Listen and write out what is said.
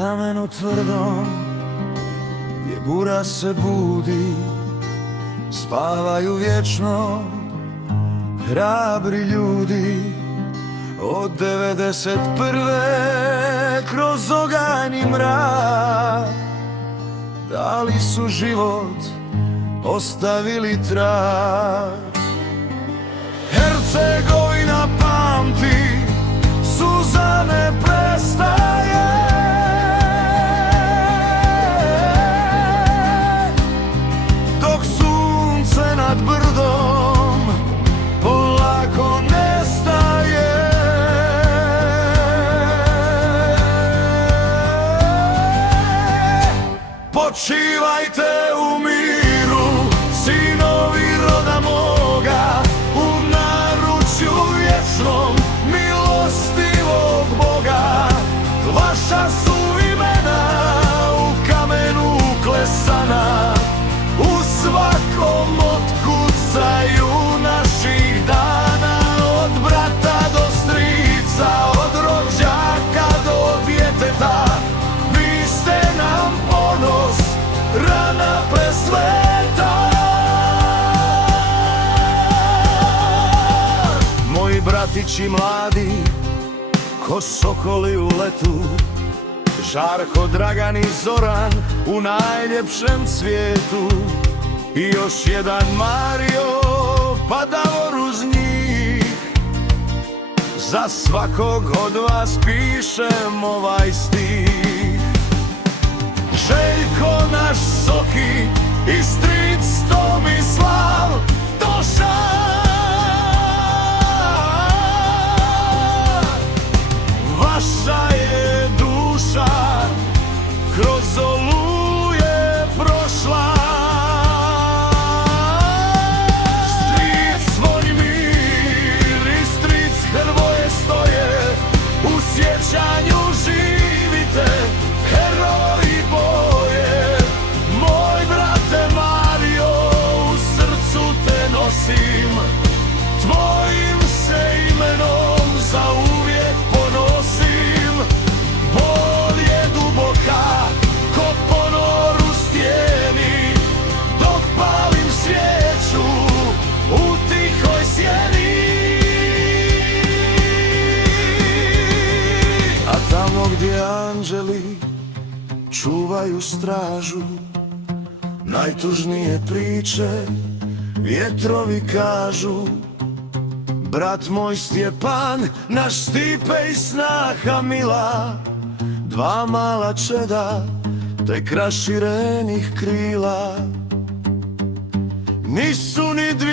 kamenu tvrdom, gdje bura se budi, spavaju vječno hrabri ljudi. Od 91. kroz oganj i mrak dali su život, ostavili trag. Hercegovina pamti, suza ne prestaje, dok sunce nad brdom polako nestaje. Počivajte u miru, sinovi roda moga, u naručju vječnom milostivog Boga. Vaša su imena u kamenu uklesana, u svakom otkucaju naših dana. Od brata do strica, od rođaka do djeteta, vi ste nam ponos, rana presveta. Moji bratići mladi, ko sokoli u letu, Žarko, Dragan i Zoran u najljepšem cvijetu. I još jedan Mario, pa Davor uz njih. Za svakog od vas pišem ovaj stih. Željko naš Soki i stric Tomislav Tošar, vaša je duša kroz oluje prošla. Stric Zvonimir i stric Hrvoje stoje, u sjećanju živite, heroji boje. Moj brate Mario, u srcu te nosim, tvojim se imenom zauvijek ponosim. Bol je duboka ko ponor u stijeni, dok palim svijeću u tihoj sjeni. A tamo gdje anđeli čuvaju stražu, najtužnije priče vjetrovi kažu. Brat moj Stjepan, naš Stipe i snaha Mila, dva mala čeda tek raširenih krila. Nisu ni dvije